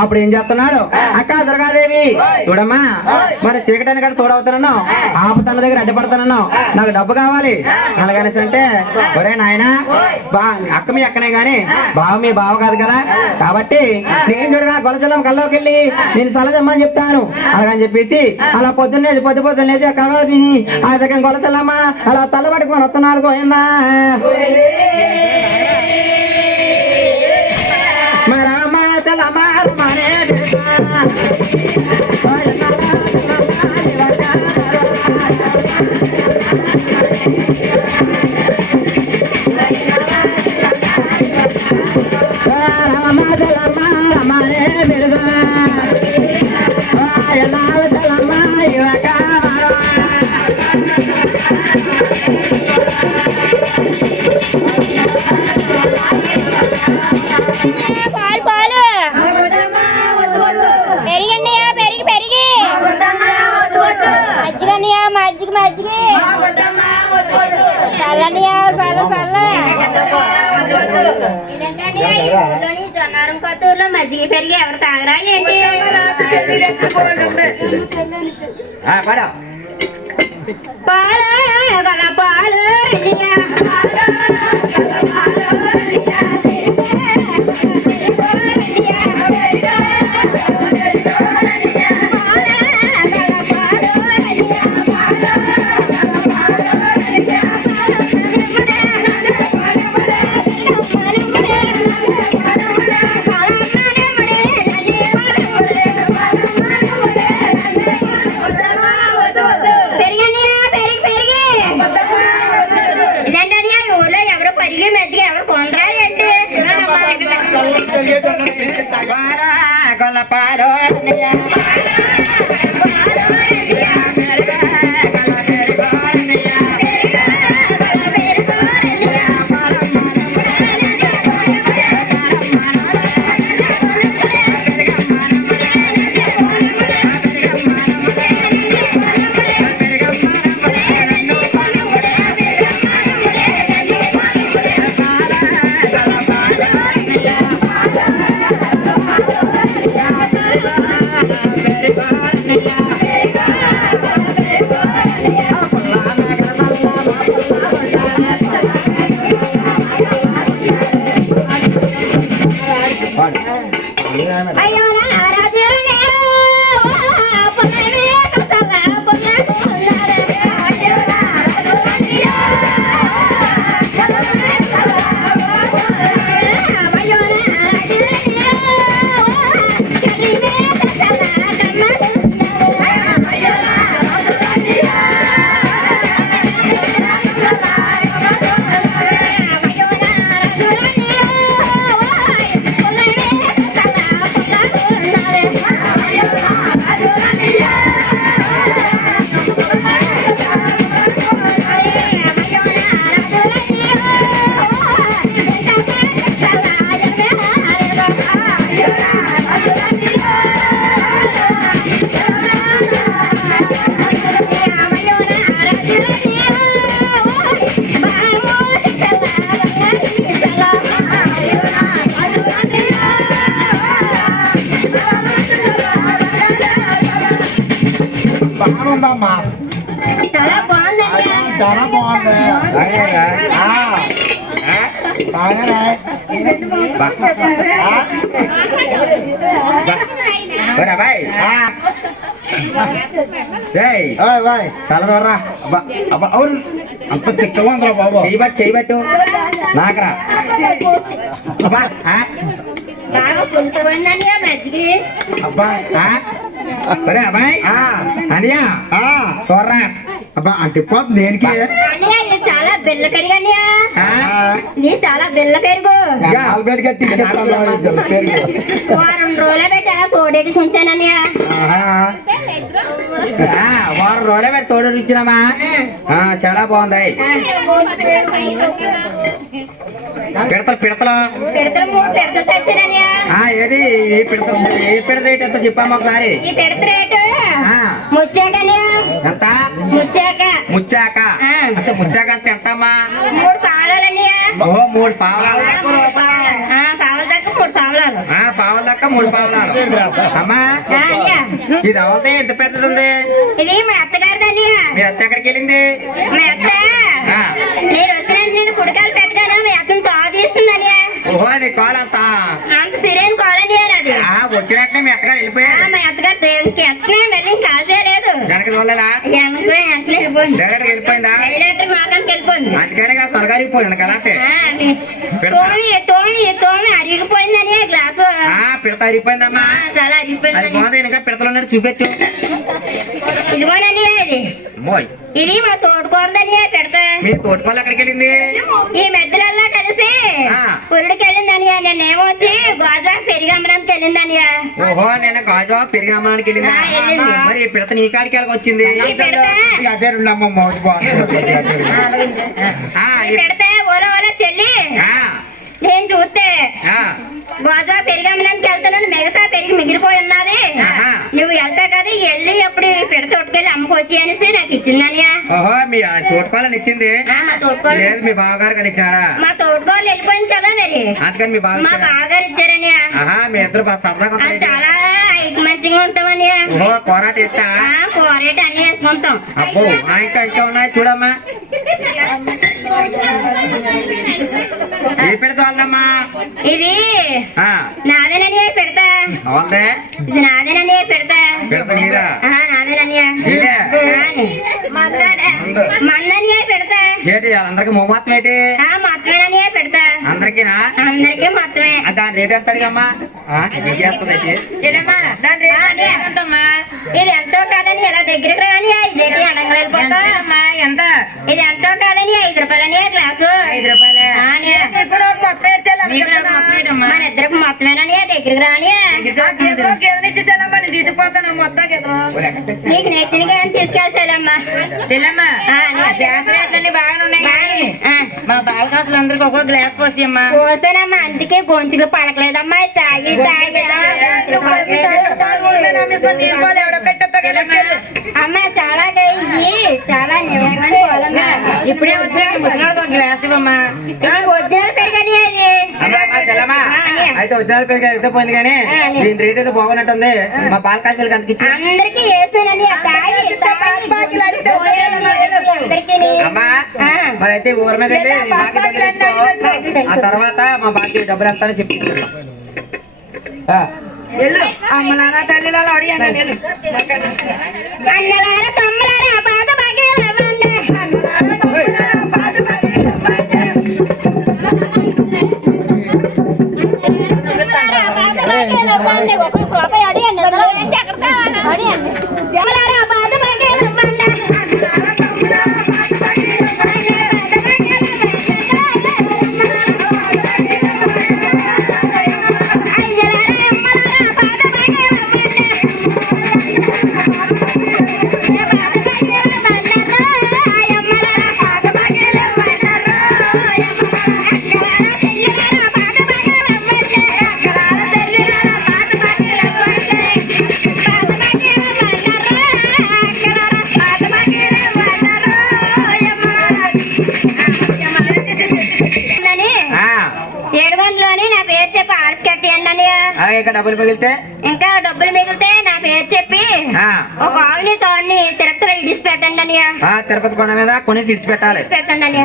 అప్పుడు ఏం చేస్తున్నాడు? అక్క దుర్గాదేవి చూడమ్మా మరి చీకటానికి కూడా తోడవుతున్నాను ఆపుతన్న దగ్గర అడ్డుపడుతున్నాను నాకు డబ్బు కావాలి. అలాగనేసి అంటే ఒరే నాయన బా అక్క మీ అక్కనే గాని బావ మీ బావ కాదు కదా. కాబట్టి నేను చూడగా గొలచలం కల్లోకి వెళ్ళి నేను సలదమ్మని చెప్తాను అలాగని చెప్పేసి అలా పొద్దున్నే పొద్దు పొద్దున్న లేచి ఆ కళ్ళ ఆ దగ్గర గొలచలమ్మ అలా తల పట్టుకొని వస్తున్నారు గోయిందా జొన్నారం కొత్తూరులో మజ్జిగ పెరిగి ఎవరు తాగరా ఏంటి పడ పాలు గల పాలు con la parodia. ఓయ్. చల్లదోర్రా అబ్బా అబ్బా అవును అంత చిక్కగా ఉందిరా బాబు చేయబట్టు చేయబట్టు నాకరా అబ్బా అబ్బా ఒరే అబ్బాయి. అనియా చూడరా అబ్బా అంటే దేనికి? చాలా బిల్ల ఇది చాలా బిల్ల పెరుగు. వారం రోజులు పెట్టా కోడేటి ఉంచానన్నయ్య వారం రోజులే పెట్టి తోడు ఇచ్చినామా చాలా బాగుంది. పిడతలు పిడతలు. ఏది? ఏ పిడత ఏ పిడత రేట్ ఎంత చెప్పాము ఒకసారి? ఈ ఎంత? ముచ్చాక. ముచ్చాక. అంటే ముచ్చాక అంటే ఓ మూడు పావలాలు. పావల దాకా మూడు పావలాలు. అమ్మా. ఇది అవతే ఎంత పెద్దది ఉంది ఇది మా అత్త ఎక్కడికి వెళ్ళింది? మా అత్త. ఆ. నేను వచ్చిన నేను కుడికాలు పెట్టగాను మీ అత్తని తా తీస్తుంది అన్నయ్య. ఓహో నీ కాల్ అంత? అంత సిరైన కాలనీ అది. ఆ వచ్చినట్టే మీ అత్తగారు మా అత్తగారు దేవునికి ఎత్తనే మరి కాసే లేదు వెనక చూడలేదా? వెంటనే వెళ్ళిపోయింది. డైరెక్ట్ వెళ్ళిపోయిందా? వెళ్ళిపోయింది అందుకనే కదా తోమి తోమి తోమి అరిగిపోయిందని గ్లాసు. ఆ పిడత అరిగిపోయిందమ్మా. ఆ, చాలా అది అరిగిపోయిందని బాగుంది ఇంకా పిడతలు ఉన్నాడు ఇదిగోనని ఇది మా తోడుకోరదని పెడతా. మీ తోటపల్లి ఎక్కడికి వెళ్ళింది ఈ ఆ. పురుడికి వెళ్ళిందని నేనేమో వచ్చి గోజా పెరిగమ్మడానికి వెళ్ళిందని ఓహో నేను గాజు పెరిగి అమ్మడానికి వెళ్ళిందా. మరి పిడత నీ కాడికి వచ్చింది? అదే రెండమ్మ మౌజ్ పెడితే ఓలా ఓలా చెల్లి ఆ, నేను చూస్తే గోజా పెరిగమ్మడానికి వెళ్తున్నాను మిగతా పెరిగి మిగిలిపోయి ఉన్నది. నువ్వు వెళ్తావు కదా వెళ్ళి అప్పుడు పెడ తొట్టుకెళ్ళి అమ్ముకొచ్చి అనేసి నాకు ఇచ్చిందనియా ఓహో మీ ఇచ్చింది? మా లేదు మీ బావగారు కానీ ఇచ్చినాడా మా వెళ్ళిపోయింది కదా మరి. అందుకని మీ బావ మా ఇచ్చాడా? బావగారు ఇచ్చారని ఆహా మీ ఇద్దరు బాగా సరదాగా చాలా మంచిగా ఉంటామని ఓహో కోరాట ఇస్తా కూరేట అన్ని వేసుకుంటాం అబ్బో ఇంకా ఇంకా ఉన్నాయి చూడమ్మా. ఏ పెడతా ఇది వాళ్ళదే ఇది నాదేనని పెడతా. పెడతా నీదా ఆ, నాదేనని ఇదే మందని పెడతా. ఏంటి అందరికి మొత్తం ఏంటి? ఆ మొత్తమేనని పెడతా. అందరికీనా? అందరికీ మొత్తమే. దాని రేట్ ఎంత అడిగమ్మా? ఇది ఎంతో కాదని ఎలా దగ్గరికి రాని ఇదేంటి అడంగా వెళ్ళిపోతా ఎంత? ఇది ఎంతో కాదని ఐదు రూపాయలని గ్లాసు. ఐదు రూపాయలే. మన ఇద్దరికి మొత్తమేనని దగ్గరికి రాని నీకు నెత్తినగా తీసుకెళ్తాడమ్మా చెల్లెమ్మా జాగ్రత్తలన్నీ బాగానే ఉన్నాయి మా బాలకాసులు అందరికి ఒక్కొక్క గ్లాస్ పోసి అమ్మా పోతానమ్మా అందుకే గొంతులు పడకలేదమ్మా తాగి తాగి అమ్మ చాలా చాలా ఇప్పుడే వచ్చా గ్లాస్ ఇవ్వమ్మా. చెల్లమ్మా అయితే ఉద్యోగాల అయితే పోయింది కానీ దీని రేట్ అయితే బాగున్నట్టుంది. మా అందరికి తాగి అందరికీ అమ్మా మరి అయితే ఊరి మీద. ఆ తర్వాత మా బాకీ డబ్బులు ఎంత చెప్పి అన్నలారా Ha ha ha! నా పేరు చెప్పి ఆర్స్ కట్టేయండి ఇంకా డబ్బులు మిగిలితే? ఇంకా డబ్బులు మిగిలితే నా పేరు చెప్పి ఒక ఆవుని తోడిని తిరగ ఇడిసి పెట్టండి అని. ఆ, తిరుపతి కొండ మీద కొన్ని సీట్స్ పెట్టాలి పెట్టండి అని